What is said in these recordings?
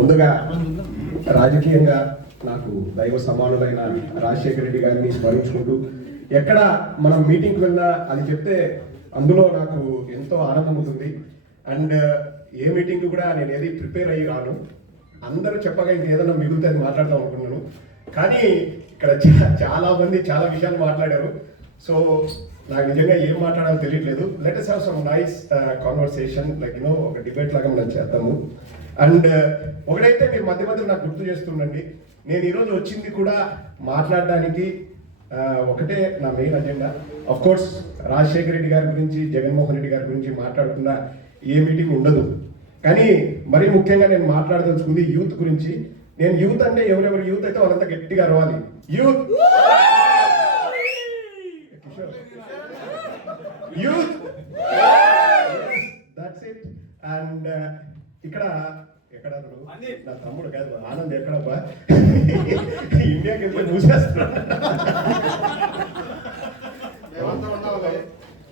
ముందుగా రాజకీయంగా నాకు దైవ సమానులైన రాజశేఖర రెడ్డి గారిని స్మరించుకుంటూ ఎక్కడ మనం మీటింగ్కి వెళ్ళినా అది చెప్తే అందులో నాకు ఎంతో ఆనందం ఉంటుంది. అండ్ ఏ మీటింగ్ కూడా నేను ఏది ప్రిపేర్ అయ్యి రాను. అందరూ చెప్పగా ఇంకేదైనా మిగులుతే అది మాట్లాడదాం అనుకున్నాను. కానీ ఇక్కడ చాలా మంది చాలా విషయాలు మాట్లాడారు. సో నాకు నిజంగా ఏం మాట్లాడాలో తెలియట్లేదు. Let us have some nice conversation like you know ఒక డిబేట్ లాగా మనం చేద్దాము. అండ్ ఒకటైతే మీరు మధ్య మధ్య నాకు గుర్తు చేస్తుండండి నేను ఈరోజు వచ్చింది కూడా మాట్లాడడానికి ఒకటే నా main agenda of course Rajasekhara Reddy గారి గురించి జగన్మోహన్ రెడ్డి గారి గురించి మాట్లాడకుండా ఏ మీటింగ్ ఉండదు. కానీ మరీ ముఖ్యంగా నేను మాట్లాడదలుచుకుంది యూత్ గురించి. నేను యూత్ అంటే ఎవరెవరు? యూత్ అయితే వాళ్ళంతా గట్టిగా అరవాలి youth! Youth! That's it and ఇక్కడ ఎక్కడ? నా తమ్ముడు కాదు ఆనంద్ ఎక్కడబ్బా? ఇండియాకి వెళ్తే మూసేస్తున్నాడు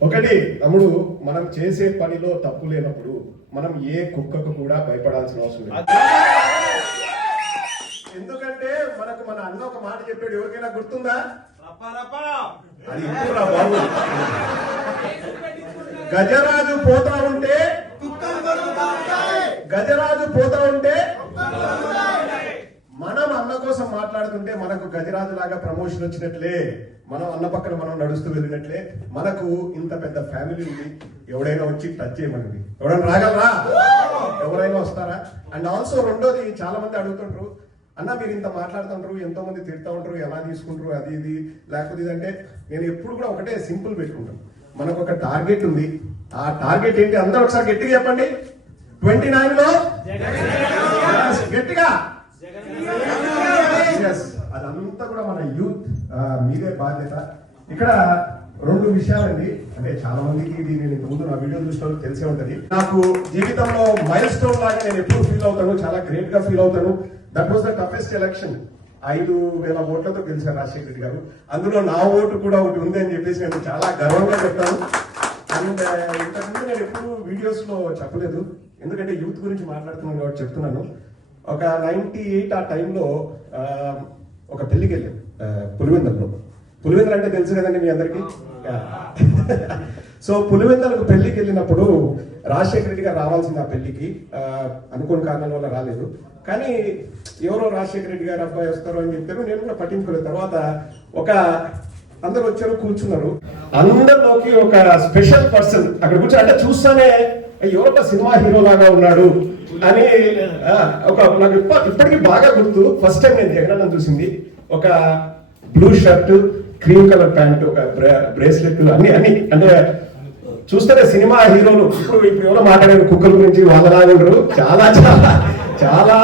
ఒకటి తమ్ముడు మనం చేసే పనిలో తప్పు లేనప్పుడు మనం ఏ కుక్కకు కూడా భయపడాల్సిన అవసరం లేదు. ఎందుకంటే మనకు మన అన్న ఒక మాట చెప్పాడు ఎవరికైనా గుర్తుందా? అది ఇప్పుడురా బాబు? గజరాజు పోతా ఉంటే గజరాజు పోతా ఉంటే? మనం అన్న కోసం మాట్లాడుతుంటే మనకు గజరాజు లాగా ప్రమోషన్ వచ్చినట్లే. మనం అన్న పక్కన మనం నడుస్తూ వెళ్ళినట్లే. మనకు ఇంత పెద్ద ఫ్యామిలీ ఉంది. ఎవడైనా వచ్చి టచ్ చేయమని ఎవడైనా రాగలరా? ఎవరైనా వస్తారా? అండ్ ఆల్సో రెండోది చాలా మంది అడుగుతుంటారు అన్న మీరు ఇంత మాట్లాడుతుంటారు ఎంతో మంది తిడతా ఉంటారు ఎలా తీసుకుంటారు అది ఇది. లేకపోతే ఇదంటే నేను ఎప్పుడు కూడా ఒకటే సింపుల్ పెట్టుకుంటాను. మనకు ఒక టార్గెట్ ఉంది. ఆ టార్గెట్ ఏంటి? అందరూ ఒకసారి గట్టిగా చెప్పండి. ట్వంటీ నైన్లో? గట్టిగా? అదంతా కూడా మన యూత్ మీదే బాధ్యత. ఇక్కడ రెండు విషయాలండి. అంటే చాలా మందికి ఇది నేను ముందు నా వీడియో చూసిన తెలిసే ఉంటది. నాకు జీవితంలో మైల్ స్టోన్ లాగా నేను ఎప్పుడు ఫీల్ అవుతాను. చాలా గ్రేట్గా ఫీల్ అవుతాను. That was the toughest election ఐదు వేల ఓట్లతో గెలిచారు రాజశేఖర రెడ్డి గారు. అందులో నా ఓటు కూడా ఒకటి ఉంది అని చెప్పేసి నేను చాలా గర్వంగా చెప్తాను. అండ్ ఇంతకుముందు నేను ఎప్పుడు వీడియోస్లో చెప్పలేదు. ఎందుకంటే యూత్ గురించి మాట్లాడుతున్నాను కాబట్టి చెప్తున్నాను. ఒక నైన్టీ ఎయిట్ ఆ టైంలో ఆ, ఒక పెళ్ళికి వెళ్ళాం. ఆ, పులివెందులలో. పులివెందులు అంటే తెలుసు కదండి మీ అందరికీ? సో పులివెందులకు పెళ్ళికి వెళ్ళినప్పుడు రాజశేఖర రెడ్డి గారు రావాల్సింది ఆ పెళ్ళికి అనుకోని కారణాల వల్ల రాలేదు. కానీ ఎవరో రాజశేఖర రెడ్డి గారు అబ్బాయి వస్తారు అని చెప్పారు. నేను కూడా పట్టించుకోలేదు. తర్వాత ఒక అందరు వచ్చారు కూర్చున్నారు. అందరిలోకి ఒక స్పెషల్ పర్సన్ అక్కడ కూర్చో అంటే చూస్తానే యువత సినిమా హీరో లాగా ఉన్నాడు అని ఒక నాకు ఇప్పటికీ బాగా గుర్తు. ఫస్ట్ టైం నేను జగనన్న చూసింది. ఒక blue shirt cream colour pant ఒక బ్రేస్లెట్ అన్ని అన్ని. అంటే చూస్తేనే సినిమా హీరోలు ఇప్పుడు ఇప్పుడు ఎవరో మాట్లాడారు కుక్కల గురించి వాళ్ళలాగా ఉండరు. చాలా చాలా చాలా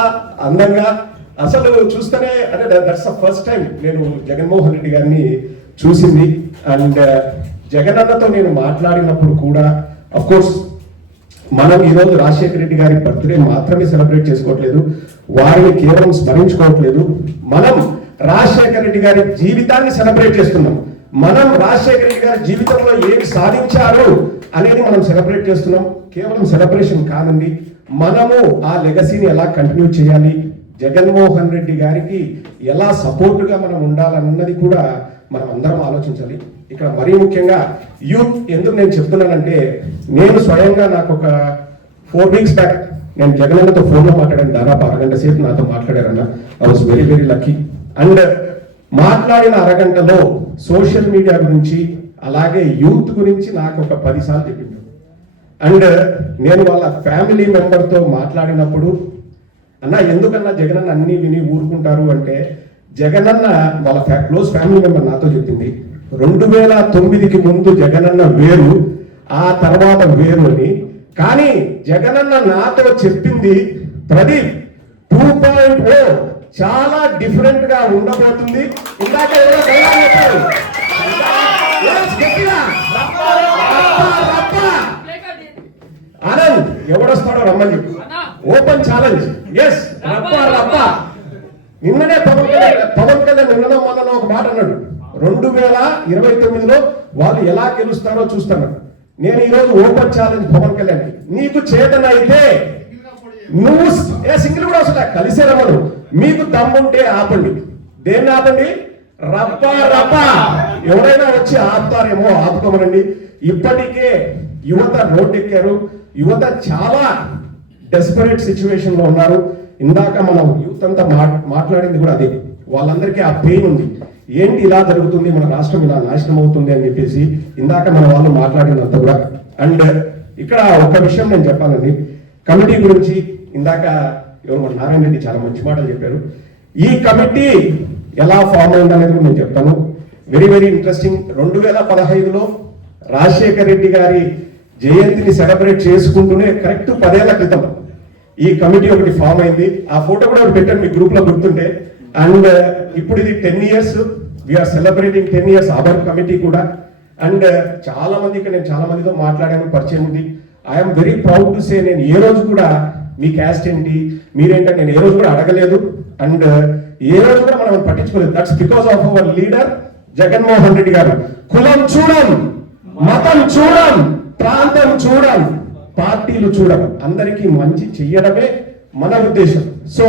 అందంగా. అసలు చూస్తేనే అంటే దట్స్ ద ఫస్ట్ టైం నేను జగన్మోహన్ రెడ్డి గారిని చూసింది. అండ్ జగన్ అన్నతో నేను మాట్లాడినప్పుడు కూడా అఫ్కోర్స్ మనం ఈరోజు రాజశేఖర రెడ్డి గారి బర్త్డే మాత్రమే సెలబ్రేట్ చేసుకోవట్లేదు. వారిని కేవలం స్మరించుకోవట్లేదు. మనం రాజశేఖర రెడ్డి గారి జీవితాన్ని సెలబ్రేట్ చేస్తున్నాం. మనం రాజశేఖర రెడ్డి గారి జీవితంలో ఏమి సాధించారు అనేది మనం సెలబ్రేట్ చేస్తున్నాం. కేవలం సెలబ్రేషన్ కాదండి. మనము ఆ లెగసీని ఎలా కంటిన్యూ చేయాలి? జగన్మోహన్ రెడ్డి గారికి ఎలా సపోర్టుగా మనం ఉండాలన్నది కూడా మనం అందరం ఆలోచించాలి. ఇక్కడ మరీ ముఖ్యంగా యూత్ ఎందుకు నేను చెప్తున్నానంటే నేను స్వయంగా నాకు ఒక ఫోర్ వీక్స్ బ్యాక్ నేను జగనన్నతో ఫోన్లో మాట్లాడాను దాదాపు అరగంట సేపు నాతో మాట్లాడారన్న. I was very very lucky and మాట్లాడిన అరగంటలో సోషల్ మీడియా గురించి అలాగే యూత్ గురించి నాకు ఒక పదిసార్లు చెప్పిండు. చెప్పింది అండ్ నేను వాళ్ళ ఫ్యామిలీ మెంబర్తో మాట్లాడినప్పుడు అన్న ఎందుకన్నా జగనన్న అన్ని విని ఊరుకుంటారు? అంటే జగనన్న వాళ్ళ క్లోజ్ ఫ్యామిలీ మెంబర్ నాతో చెప్పింది రెండు వేల తొమ్మిదికి ముందు జగనన్న వేరు ఆ తర్వాత వేరు అని కానీ జగనన్న నాతో చెప్పింది ప్రదీప్ టూ పాయింట్ ఓ చాలా డిఫరెంట్గా ఉండబోతుంది ఇందాక ఎవరో చెప్పారు. Yes, గట్టిగా. రప్ప, రప్ప. ఆనంద్ ఎవడొస్తాడో రమ్మని చెప్పు ఓపెన్ ఛాలెంజ్ ఎస్ రప్ప రప్ప నిన్ననే పవన్ కళ్యాణ్ పవన్ కళ్యాణ్ నిన్న మొన్న ఒక మాట అన్నాడు రెండు వేల ఇరవై తొమ్మిదిలో వాళ్ళు ఎలా గెలుస్తారో చూస్తాను. నేను ఈ రోజు ఓపెన్ ఛాలెంజ్ పవన్ కళ్యాణ్ నీకు చేతనైతే నువ్వు ఏ సింగిల్ కూడా వస్తా కలిసే రమ్మను. మీకు దమ్ముంటే ఆపండి. దేన్ని ఆపండి? రప్ప రప్ప! ఎవరైనా వచ్చి ఆపుతారేమో ఆపుకోమనండి. ఇప్పటికే యువత రోడ్డెక్కారు. యువత చాలా డెస్పరేట్ సిచ్యువేషన్లో ఉన్నారు. ఇందాక మనం యూత్ అంతా మాట్లాడింది కూడా అదే. వాళ్ళందరికీ ఆ పెయిన్ ఉంది. ఏంటి ఇలా జరుగుతుంది? మన రాష్ట్రం ఇలా నాశనం అవుతుంది అని చెప్పేసి ఇందాక మన వాళ్ళు మాట్లాడినంత కూడా. అండ్ ఇక్కడ ఒక విషయం నేను చెప్పాలండి. కమిటీ గురించి ఇందాక ఎవరు నారాయణ రెడ్డి చాలా మంచి మాటలు చెప్పారు. ఈ కమిటీ ఎలా ఫామ్ అయింది అనేది కూడా నేను చెప్తాను. Very very interesting. రెండు వేల పదహైదులో రాజశేఖర్ రెడ్డి గారి జయంతిని సెలబ్రేట్ చేసుకుంటూనే కరెక్ట్ పదేళ్ళ క్రితం ఈ కమిటీ ఒకటి ఫామ్ అయింది. ఆ ఫోటో కూడా పెట్టాను మీ గ్రూప్లో గుర్తుంటే. అండ్ uh, ఇప్పుడు ఇది ten years we're celebrating ten years our committee కూడా. అండ్ uh, చాలా మంది ఇక్కడ నేను చాలా మందితో మాట్లాడాను పరిచయం ఉంది. I am very proud to say నేను ఏ రోజు కూడా మీ క్యాస్ట్ ఏంటి మీరేంటని నేను ఏ రోజు కూడా అడగలేదు. అండ్ uh, ఏ రోజు కూడా మనం పట్టించుకోలేదు. That's because of our leader Jaganmohan Reddy garu. కులం చూడం మతం చూడం ప్రాంతం చూడం పార్టీలు చూడం. అందరికీ మంచి చెయ్యడమే మన ఉద్దేశం. సో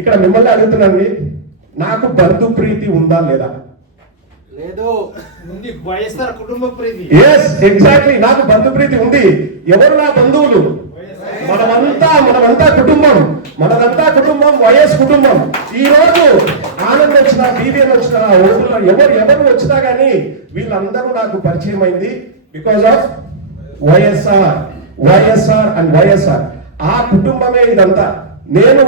ఇక్కడ మిమ్మల్ని అడుగుతున్నానండి నాకు బంధు ప్రీతి ఉందా లేదా? లేదు. ఉంది వైఎస్ఆర్ కుటుంబ ప్రీతి. ఎస్ ఎగ్జాక్ట్లీ నాకు బంధు ప్రీతి ఉంది. ఎవరు నా బంధువులు? మనమంతా మనమంతా కుటుంబం. మనదంతా కుటుంబం వైఎస్ కుటుంబం. ఈ రోజు ఆనంద్ వచ్చిన బీబీఎన్ వచ్చిన ఓటుల ఎవరు ఎవరు వచ్చినా కానీ వీళ్ళందరూ నాకు పరిచయం అయింది because of YSR. YSR and YSR. ఆ కుటుంబమే ఇదంతా. నేను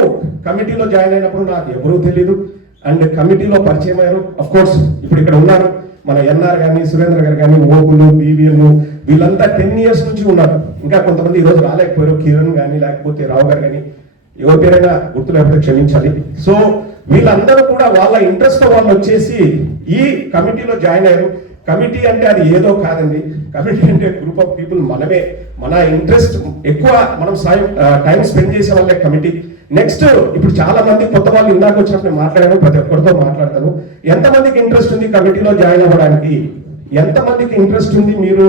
కమిటీలో జాయిన్ అయినప్పుడు నాకు ఎవరూ తెలియదు అండ్ కమిటీలో పరిచయం అయ్యారు. అఫ్ కోర్స్ ఇప్పుడు ఇక్కడ ఉన్నారు. మన ఎన్ఆర్ కానీ సురేంద్ర గారు కానీ ఓకులు బీవీఎన్ వీళ్ళంతా టెన్ ఇయర్స్ నుంచి ఉన్నారు. ఇంకా కొంతమంది ఈ రోజు రాలేకపోయారు. కిరణ్ కానీ లేకపోతే రావు గారు కానీ ఎవరి పేరైనా గుర్తు లేకపోతే క్షమించాలి. సో వీళ్ళందరూ కూడా వాళ్ళ ఇంట్రెస్ట్ వాళ్ళు వచ్చేసి ఈ కమిటీలో జాయిన్ అయ్యారు. కమిటీ అంటే అది ఏదో కాదండి. కమిటీ అంటే గ్రూప్ ఆఫ్ పీపుల్ మనమే. మన ఇంట్రెస్ట్ ఎక్కువ మనం సాయం టైం స్పెండ్ చేసే వాళ్ళే కమిటీ. నెక్స్ట్ ఇప్పుడు చాలా మంది కొత్త వాళ్ళు ఇందాక వచ్చినప్పుడు మాట్లాడాను ప్రతి ఒక్కరితో మాట్లాడతాను ఎంతమందికి ఇంట్రెస్ట్ ఉంది కమిటీలో జాయిన్ అవ్వడానికి? ఎంతమందికి ఇంట్రెస్ట్ ఉంది మీరు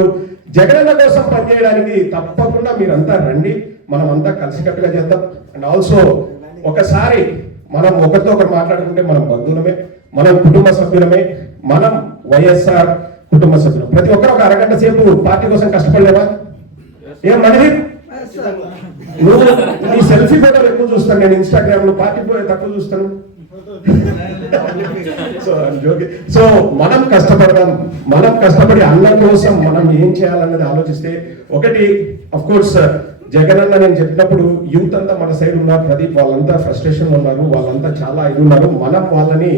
జగనన్న కోసం పనిచేయడానికి? తప్పకుండా మీరంతా రండి మనం అంతా కలిసికట్టుగా చేద్దాం. అండ్ ఆల్సో ఒకసారి మనం ఒకరితో ఒకరు మాట్లాడుకుంటే మనం బంధువులమే మనం కుటుంబ సభ్యులమే మనం వైఎస్ఆర్ కుటుంబ సభ్యులు. ప్రతి ఒక్కరు ఒక అరగంట సేపు పార్టీ కోసం కష్టపడలేవా? ఏం మనది నువ్వు నీ సెల్ఫీ ఫోటోలు ఎక్కువ చూస్తాను నేను ఇన్స్టాగ్రామ్లో పార్టీ పోయే తక్కువ చూస్తాను సో సో మనం కష్టపడదాం. మనం కష్టపడి అన్నం కోసం మనం ఏం చేయాలన్నది ఆలోచిస్తే ఒకటి అఫ్ కోర్స్ జగన్ అన్న నేను చెప్పినప్పుడు యూత్ అంతా మన సైడ్ ఉన్నారు ప్రదీప్ వాళ్ళంతా ఫ్రస్ట్రేషన్లో ఉన్నారు వాళ్ళంతా చాలా ఇది ఉన్నారు. మనం వాళ్ళని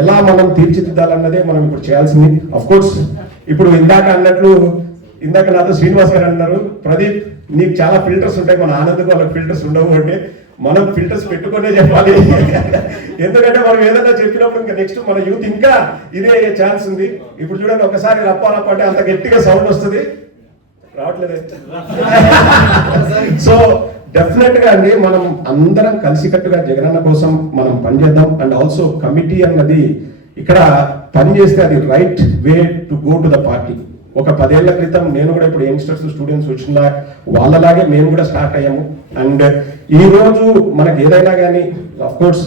ఎలా మనం తీర్చిదిద్దాలన్నదే మనం ఇప్పుడు చేయాల్సింది. అఫ్ కోర్స్ ఇప్పుడు ఇందాక అన్నట్లు ఇందాక నాతో శ్రీనివాస్ గారు అన్నారు ప్రదీప్ నీకు చాలా ఫిల్టర్స్ ఉంటాయి మన ఆనందకు వాళ్ళకి ఫిల్టర్స్ ఉండవు అంటే మనం ఫిల్టర్స్ పెట్టుకునే చెప్పాలి. ఎందుకంటే మనం ఏదైనా చెప్పినప్పుడు ఇంకా నెక్స్ట్ మన యూత్ ఇంకా ఇదే ఛాన్స్ ఉంది. ఇప్పుడు చూడండి ఒకసారి రప్ప రప్ప అంటే అంత గట్టిగా సౌండ్ వస్తుంది. రావట్లేదే. సో డెఫినెట్గా అండి మనం అందరం కలిసికట్టుగా జగనన్న కోసం మనం పనిచేద్దాం. అండ్ ఆల్సో కమిటీ అన్నది ఇక్కడ పని చేస్తే అది right way to go to the party ఒక పదేళ్ళ క్రితం నేను కూడా ఇప్పుడు యంగ్స్టర్స్ స్టూడెంట్స్ వచ్చిన వాళ్ళలాగే మేము కూడా స్టార్ట్ అయ్యాము. అండ్ ఈ రోజు మనకి ఏదైనా కానీ అఫ్ కోర్స్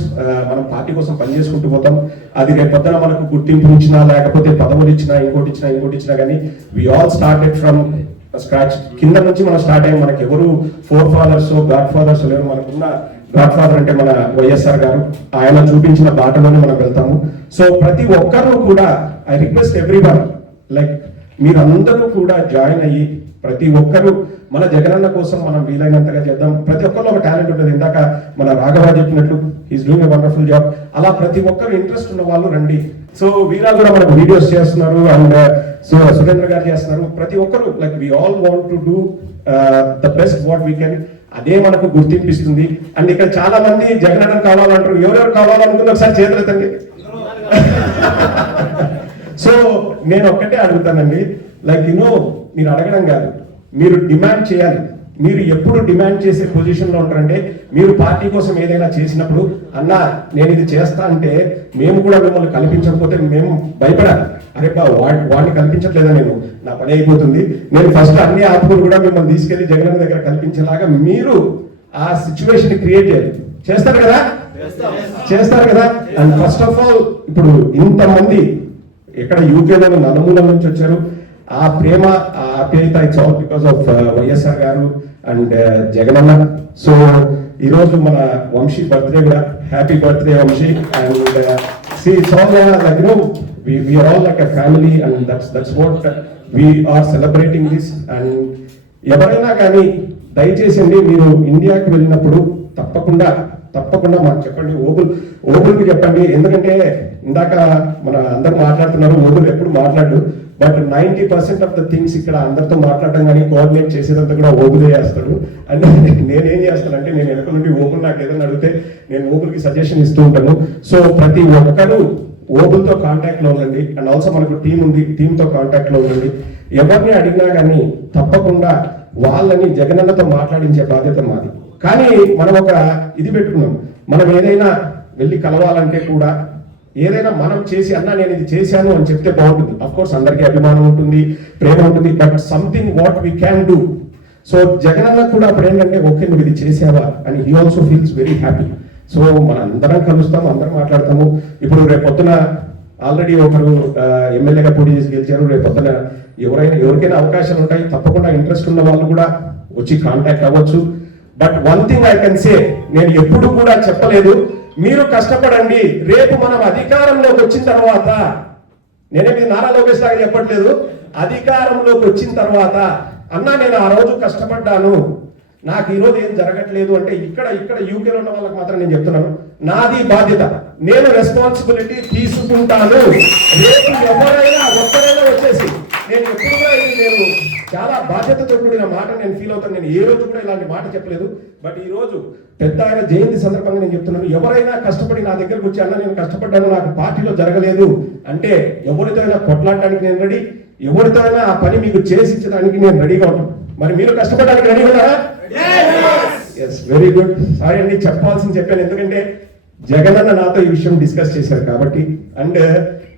మనం పార్టీ కోసం పనిచేసుకుంటూ పోతాం. అది రేపొద్దున మనకు గుర్తింపు ఇచ్చినా లేకపోతే పదవులు ఇచ్చినా ఇంకోటి ఇచ్చినా ఇంకోటి ఇచ్చినా కానీ we all started from scratch కింద నుంచి మనం స్టార్ట్ అయ్యాం. మనకి ఎవరు ఫోర్ ఫాదర్స్ గాడ్ ఫాదర్స్ లేరు. మనకున్న గాడ్ ఫాదర్ అంటే మన వైఎస్ఆర్ గారు. ఆయన చూపించిన బాటలోనే మనం వెళ్తాము. సో ప్రతి ఒక్కరూ కూడా I request everyone like మీరందరూ కూడా జాయిన్ అయ్యి ప్రతి ఒక్కరూ మన జగనన్న కోసం మనం వీలైనంతగా చేద్దాం. ప్రతి ఒక్కరిలో ఒక టాలెంట్ ఉంటుంది. ఇందాక మన రాఘవ చెప్పినట్లు is doing a wonderful job అలా ప్రతి ఒక్కరు ఇంట్రెస్ట్ ఉన్న వాళ్ళు రండి. సో వీరా కూడా మనకు వీడియోస్ చేస్తున్నారు అండ్ సో uh, సురేంద్ర గారు చేస్తున్నారు. ప్రతి ఒక్కరు like we all want to do the best what we can అదే మనకు గుర్తింపిస్తుంది. అండ్ ఇక్కడ చాలా మంది జగనన్న కావాలంటారు. ఎవరెవరు కావాలనుకుంటే ఒకసారి చేతులెత్తండి. సో నేను ఒక్కటే అడుగుతానండి. లైక్ యూనో మీరు అడగడం కాదు. మీరు డిమాండ్ చేయాలి. మీరు ఎప్పుడు డిమాండ్ చేసే పొజిషన్లో ఉంటారంటే మీరు పార్టీ కోసం ఏదైనా చేసినప్పుడు అన్నా నేను ఇది చేస్తా అంటే మేము కూడా మిమ్మల్ని కల్పించకపోతే మేము భయపడాలి. అరే బా వాడి వాడిని కల్పించట్లేదా నేను? నా పని అయిపోతుంది. నేను ఫస్ట్ అన్ని ఆపుకుని కూడా మిమ్మల్ని తీసుకెళ్ళి జగన్ దగ్గర కల్పించేలాగా మీరు ఆ సిచ్యువేషన్ క్రియేట్ చేయాలి. చేస్తారు కదా? చేస్తారు కదా? అండ్ ఫస్ట్ ఆఫ్ ఆల్ ఇప్పుడు ఇంతమంది ఎక్కడ యూకేలోని నలుమూల నుంచి వచ్చారు. ఆ ప్రేమ ఆ ఆప్యాయత it's all because of YSR garu and uh, జగనన్న. సో ఈరోజు మన వంశీ బర్త్డే కూడా. Happy birthday Vamsi. And see it's all like no we we are all like a family and that's that's what we ఎవరైనా కానీ దయచేసి మీరు ఇండియాకి వెళ్ళినప్పుడు తప్పకుండా తప్పకుండా మాకు చెప్పండి. ఓబుల్ ఓబుల్కి చెప్పండి. ఎందుకంటే ఇందాక మన అందరు మాట్లాడుతున్నారు ఓబుల్ ఎప్పుడు మాట్లాడు but ninety percent of the things ఇక్కడ అందరితో మాట్లాడడం కానీ కోఆర్డినేట్ చేసేదంతా కూడా ఓబులే చేస్తాడు. అండ్ నేనేం చేస్తానంటే నేను వెనక నుండి ఓబుల్ నాకు ఏదైనా అడిగితే నేను ఓబుల్కి సజెషన్ ఇస్తూ ఉంటాను. సో ప్రతి ఒక్కరూ ఓబుల్తో కాంటాక్ట్లో ఉండండి. అండ్ ఆల్సో మనకు టీం ఉంది టీంతో కాంటాక్ట్లో కాంటాక్ట్లో ఉండండి. ఎవరిని అడిగినా కానీ తప్పకుండా వాళ్ళని జగనన్నతో మాట్లాడించే బాధ్యత మాది. కానీ మనం ఒక ఇది పెట్టుకున్నాం. మనం ఏదైనా వెళ్ళి కలవాలంటే కూడా ఏదైనా మనం చేసి అన్నా నేను ఇది చేశాను అని చెప్తే బాగుంటుంది. అఫ్ కోర్స్ అందరికీ అభిమానం ఉంటుంది ప్రేమ ఉంటుంది but something what we can do so Jagananna కూడా అప్పుడు ఏంటంటే ఓకే నువ్వు ఇది చేసావా? అని he also feels very happy so మన అందరం కలుస్తాము అందరం మాట్లాడతాము. ఇప్పుడు రేపు పొద్దున ఆల్రెడీ ఒకరు ఎమ్మెల్యేగా పోటీ చేసి గెలిచారు. రేపు పొద్దున ఎవరైనా ఎవరికైనా అవకాశాలు ఉంటాయి తప్పకుండా ఇంట్రెస్ట్ ఉన్న వాళ్ళు కూడా వచ్చి కాంటాక్ట్ అవ్వచ్చు. But one thing I can say నేను ఎప్పుడు కూడా చెప్పలేదు. మీరు కష్టపడండి. రేపు మనం అధికారంలోకి వచ్చిన తర్వాత నేనే ఇది నారా లోకేష్ లాగా చెప్పట్లేదు. అధికారంలోకి వచ్చిన తర్వాత అన్నా నేను ఆ రోజు కష్టపడ్డాను. నాకు ఈరోజు ఏం జరగట్లేదు అంటే ఇక్కడ ఇక్కడ యూకేలో ఉన్న వాళ్ళకి మాత్రం నేను చెప్తున్నాను. నాది బాధ్యత. నేను రెస్పాన్సిబిలిటీ తీసుకుంటాను. రేపు ఎవరైనా ఒక్కరైనా వచ్చేసి నేను ఎప్పుడు కూడా ఇది నేను చాలా బాధ్యతతో కూడిన మాట నేను ఫీల్ అవుతాను. నేను ఏ రోజు కూడా ఇలాంటి మాట చెప్పలేదు. బట్ ఈ రోజు పెద్ద ఆయన జయంతి సందర్భంగా నేను చెప్తున్నాను. ఎవరైనా కష్టపడి నా దగ్గరకు వచ్చి అన్న నేను కష్టపడ్డాను నాకు పార్టీలో జరగలేదు అంటే ఎవరితో అయినా కొట్లాడడానికి నేను రెడీ ఎవరితో అయినా ఆ పని మీకు చేసి ఇచ్చడానికి నేను రెడీగా ఉంటాను మరి మీరు కష్టపడడానికి రెడీ ఉన్నారా? ఎస్ వెరీ గుడ్ సారీ అండి చెప్పాల్సింది చెప్పాను. ఎందుకంటే జగనన్న నాతో ఈ విషయం డిస్కస్ చేశారు కాబట్టి. అండ్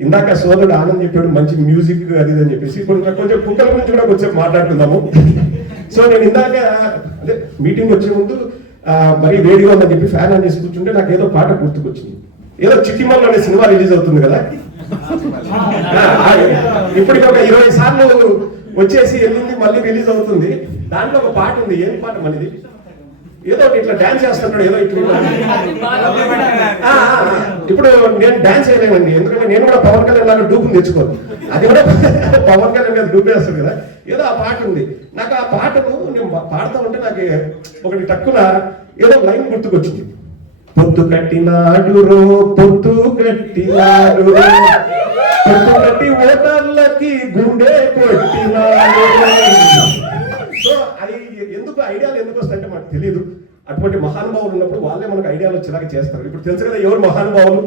ఇందాక సోదరుడు ఆనంద్ చెప్పాడు మంచి మ్యూజిక్ అది అని చెప్పేసి. కొంచెం కొంచెం కుక్కల గురించి కూడా కొంచెం మాట్లాడుకుందాము. సో నేను ఇందాక అదే మీటింగ్ వచ్చే ముందు మరీ వేడిగా ఉందని చెప్పి ఫ్యాన్ ఆన్ చేసి కూర్చుంటే నాకు ఏదో పాట గుర్తుకొచ్చింది. ఏదో చిక్కిమల్లో అనే సినిమా రిలీజ్ అవుతుంది కదా? ఇప్పటికి ఒక ఇరవై సార్లు వచ్చేసి వెళ్ళింది మళ్ళీ రిలీజ్ అవుతుంది. దాంట్లో ఒక పాట ఉంది. ఏం పాట మనది ఏదో ఒకటి ఇట్లా డాన్స్ చేస్తున్నాడు ఏదో ఇట్లా. ఇప్పుడు నేను డాన్స్ చేయలేమండి ఎందుకంటే నేను కూడా పవన్ కళ్యాణ్ లాగా డూపుని తెచ్చుకోను అది కూడా పవన్ కళ్యాణ్ గారు డూపేస్తుంది కదా. ఏదో ఆ పాట ఉంది. నాకు ఆ పాటను నేను పాడుతూ ఉంటే నాకు ఒకటి తక్కువ ఏదో లైన్ గుర్తుకొచ్చింది. పొత్తు కట్టినాడు రో పొత్తు కట్టినాడు రో. పొత్తు కట్టి ఓటర్లకి గుండె కొట్టినాడు సో అది ఎందుకు ఐడియాలు ఎందుకు వస్తాయంటే మాకు తెలియదు అటువంటి మహానుభావులు ఉన్నప్పుడు వాళ్ళే మనకు ఐడియాలు వచ్చేలాగా చేస్తారు. ఇప్పుడు తెలుసు కదా ఎవరు మహానుభావులు?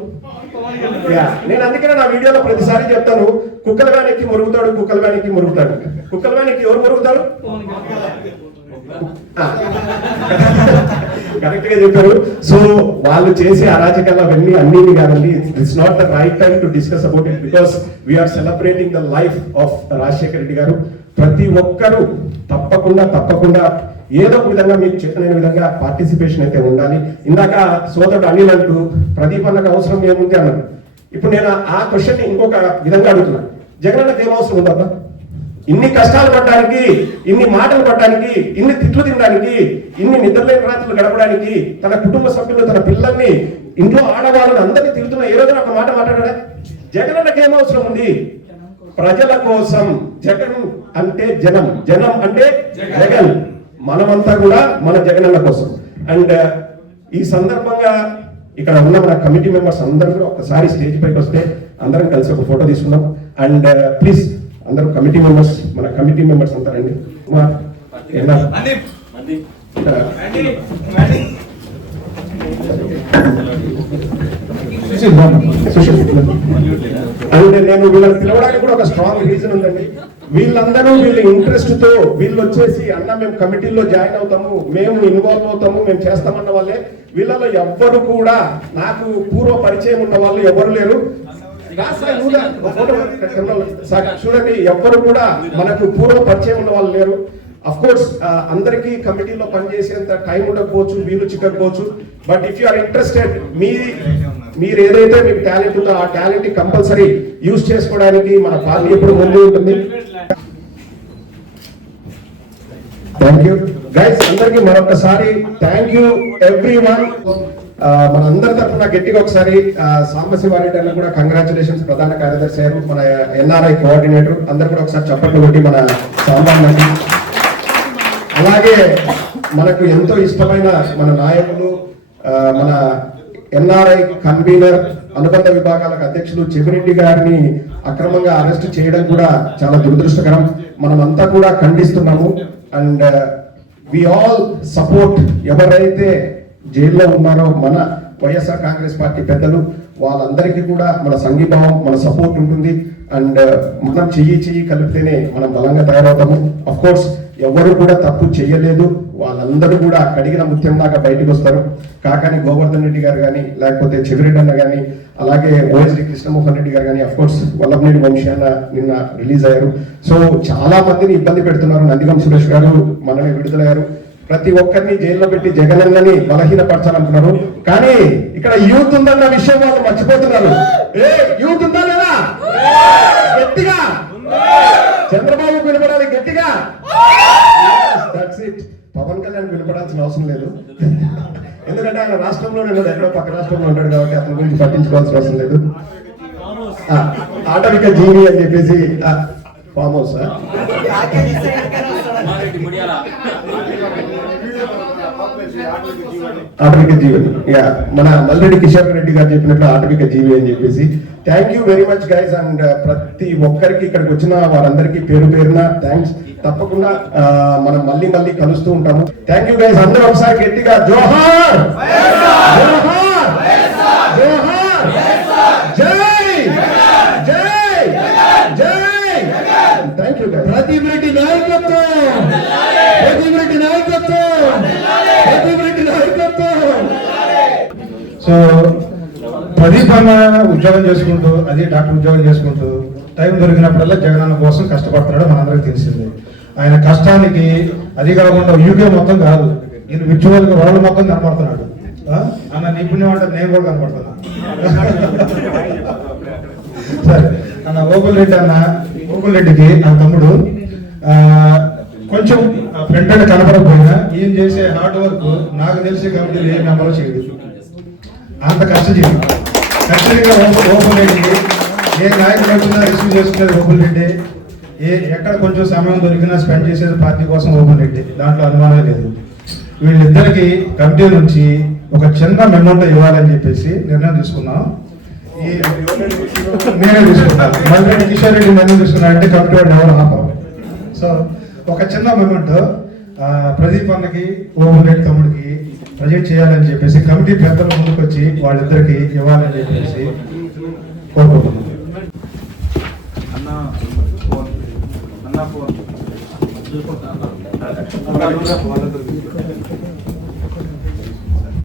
నేను అందుకనే నా వీడియోలో ప్రతిసారి చెప్తాను కుక్కల వ్యానికి మురుగుతాడు కుక్కల వ్యానికి మురుగుతాడు. కుక్కల వ్యానికి ఎవరు మురుగుతారు? కరెక్ట్గా చెప్పారు. సో వాళ్ళు చేసే అరాచకాలు అవన్నీ అన్ని కాదండి. It's not the right time to discuss about it because we're celebrating the life of Rajasekhar Reddy garu. ప్రతి ఒక్కరూ తప్పకుండా తప్పకుండా ఏదో ఒక విధంగా మీకు చెప్పిన విధంగా పార్టిసిపేషన్ అయితే ఉండాలి. ఇందాక సోదరుడు అనిల్ అంటూ ప్రదీప్ అన్నకు అవసరం ఏముంది? అన్నాడు. ఇప్పుడు నేను ఆ క్వశ్చన్ ఇంకొక విధంగా అడుగుతున్నా. జగన్ అన్నకు అవసరం ఉందబ్బా? ఇన్ని కష్టాలు పడడానికి ఇన్ని మాటలు పడడానికి ఇన్ని తిట్లు తినడానికి ఇన్ని నిద్రలేని రాత్రులు గడపడానికి తన కుటుంబ సభ్యులు తన పిల్లల్ని ఇంట్లో ఆడవాళ్ళని అందరినీ తిరుగుతున్న ఏ రోజున ఒక మాట మాట్లాడా జగన్ అన్నకు అవసరం ఉంది? ప్రజల కోసం జగన్ అంటే జనం. జనం అంటే జగన్. మనమంతా కూడా మన జగనన్న కోసం. అండ్ ఈ సందర్భంగా ఇక్కడ ఉన్న మన కమిటీ మెంబర్స్ అందరూ కూడా ఒకసారి స్టేజ్ పైకి వస్తే అందరం కలిసి ఒక ఫోటో తీసుకుందాం. అండ్ ప్లీజ్ అందరూ కమిటీ మెంబర్స్ మన కమిటీ మెంబర్స్ అంతా రండి. కుమార్ అంటే నేను వీళ్ళని పిలవడానికి కూడా ఒక స్ట్రాంగ్ రీజన్ ఉందండి. వీళ్ళందరూ వీళ్ళ ఇంట్రెస్ట్తో వీళ్ళు వచ్చేసి అన్న మేము కమిటీలో జాయిన్ అవుతాము మేము ఇన్వాల్వ్ అవుతాము మేము చేస్తామన్న వాళ్ళే. వీళ్ళలో ఎవ్వరు కూడా నాకు పూర్వ పరిచయం ఉన్న వాళ్ళు ఎవరు లేరు. సార్, చూడండి ఎవ్వరు కూడా మనకు పూర్వ పరిచయం ఉన్న వాళ్ళు లేరు. అఫ్ కోర్స్ అందరికీ కమిటీలో పనిచేసేంత టైం ఉండకపోవచ్చు వీలు చిక్కకపోవచ్చు. But if you are interested మీ మీరు ఏదైతే మీకు టాలెంట్ ఉందో ఆ టాలెంట్ కంపల్సరీ యూజ్ చేసుకోవడానికి మన పార్టీ ఎప్పుడు ముందు ఉంటుంది. థ్యాంక్ యూ గైస్ అందరికీ మరొకసారి థ్యాంక్ యూ ఎవ్రీ వన్ మన అందరి తరఫున గట్టిగా ఒకసారి సాంబశివారెడ్డి అన్న కూడా కంగ్రాచులేషన్స్ ప్రధాన కార్యదర్శి గారు మన ఎన్ఆర్ఐ కోఆర్డినేటర్ అందరు కూడా ఒకసారి చప్పట్లు కొట్టి మన సాంబాన్ని అలాగే మనకు ఎంతో ఇష్టమైన మన నాయకులు మన ఎన్ఆర్ఐ కన్వీనర్ అనుబంధ విభాగాలకు అధ్యక్షులు చెవిరెడ్డి గారిని అక్రమంగా అరెస్ట్ చేయడం కూడా చాలా దురదృష్టకరం. మనమంతా కూడా ఖండిస్తున్నాము. అండ్ వి ఆల్ సపోర్ట్ ఎవరైతే జైల్లో ఉన్నారో మన వైఎస్ఆర్ కాంగ్రెస్ పార్టీ పెద్దలు వాళ్ళందరికీ కూడా మన సంఘీభావం మన సపోర్ట్ ఉంటుంది. అండ్ uh, మనం చెయ్యి చెయ్యి కలిపితేనే మనం బలంగా తయారవుతాము. అఫ్ కోర్స్ ఎవరు కూడా తప్పు చేయలేదు వాళ్ళందరూ కూడా కడిగిన ముత్యం దాకా బయటకు వస్తారు. కాకాని గోవర్ధన్ రెడ్డి గారు కానీ లేకపోతే చెవిరెడ్డి అన్న కానీ అలాగే ఓఎస్డి కృష్ణమోహన్ రెడ్డి గారు కానీ అఫ్కోర్స్ వల్లభనేని వంశీ అన్న నిన్న రిలీజ్ అయ్యారు. సో చాలా మందిని ఇబ్బంది పెడుతున్నారు. నందిగం సురేష్ గారు మనమే విడుదలయ్యారు. ప్రతి ఒక్కరిని జైల్లో పెట్టి జగనన్నని బలహీనపరచాలంటున్నారు కానీ ఇక్కడ యూత్ ఉందన్న విషయం వాళ్ళు మర్చిపోతున్నారు. ఏ యూత్ ఉందా లేదా? గట్టిగా. చంద్రబాబు వినపడాలి గట్టిగా. దట్స్ ఇట్ పవన్ కళ్యాణ్ వినపడాల్సిన అవసరం లేదు. ఎందుకంటే ఆయన రాష్ట్రంలోనే ఉన్నాడు ఎక్కడో పక్క రాష్ట్రంలో ఉంటాడు కాబట్టి అతని గురించి పట్టించుకోవాల్సిన అవసరం లేదు. ఆటవిక జీవి అని చెప్పేసి ఫామ్ హౌస్? ఆటవిక జీవి యా మన మల్లెడి కిషన్ రెడ్డి గారు చెప్పినట్లు ఆటవిక జీవి అని చెప్పేసి. Thank you very much guys and ప్రతి ఒక్కరికి ఇక్కడికి వచ్చిన వారందరికీ పేరు పేరున థ్యాంక్స్ తప్పకుండా మనం మళ్ళీ మళ్ళీ కలుస్తూ ఉంటాము. థ్యాంక్ యూ గైస్ అందరూ ఒకసారి గట్టిగా జోహార్! జోహార్! జోహార్! జై! జై! జై! Thank you guys Pradeep Reddy నాయకత్వం ప్రదీప్ రెడ్డి నాయకత్వం ప్రదీప్ రెడ్డి నాయకత్వం సో ప్రదీప్ అన్న ఉద్యోగం చేసుకుంటూ అది డాక్టర్ ఉద్యోగం చేసుకుంటూ టైం దొరికినప్పుడల్లా జగనన్న కోసం కష్టపడుతున్నాడు మనందరికి తెలిసింది. ఆయన కష్టానికి అది కాకుండా యూకే మొత్తం కాదు. ఈయన విర్చువల్గా వరల్డ్ మొత్తం కనపడుతున్నాడు. అన్న నిపుణ్యం అంటే నేను కూడా కనపడుతున్నా. సరే అన్న ఓకుల్ రెడ్డి అన్న ఓకుల్ రెడ్డికి నా తమ్ముడు కొంచెం ఫ్రంట్ అండ్ కనపడకపోయినా ఈయన చేసే హార్డ్ వర్క్ నాకు తెలిసే కంపెనీలు ఏ మెంబర్ చేయదు అంత కష్టజీవి ఖచ్చితంగా ఓపెన్ రెడ్డి ఏ నాయకుడు వచ్చినా రిసీవ్ చేసుకునేది ఓపెన్ రెడ్డి ఏ ఎక్కడ కొంచెం సమయం దొరికినా స్పెండ్ చేసేది పార్టీ కోసం ఓపెన్ రెడ్డి దాంట్లో అనుమానం లేదు. వీళ్ళిద్దరికి కమిటీ నుంచి ఒక చిన్న మెమోంటో ఇవ్వాలని చెప్పేసి నిర్ణయం తీసుకున్నాం. ఈ నేనే తీసుకున్నాను మళ్ళీ కిషోర్ రెడ్డి నిర్ణయం తీసుకున్నాడంటే కమిటీ వాడు ఎవరు? ఆపరు సో ఒక చిన్న మూమెంట్ ప్రదీప్ అన్నకి ఓపెన్ రెడ్డి తమ్ముడికి ప్రొజెక్ట్ చేయాలని చెప్పేసి కమిటీ పెద్దలు ముందుకు వచ్చి వాళ్ళిద్దరికి ఇవ్వాలని చెప్పేసి కోరుకుంటున్నాం. అన్న ఫోన్. అన్న ఫోన్.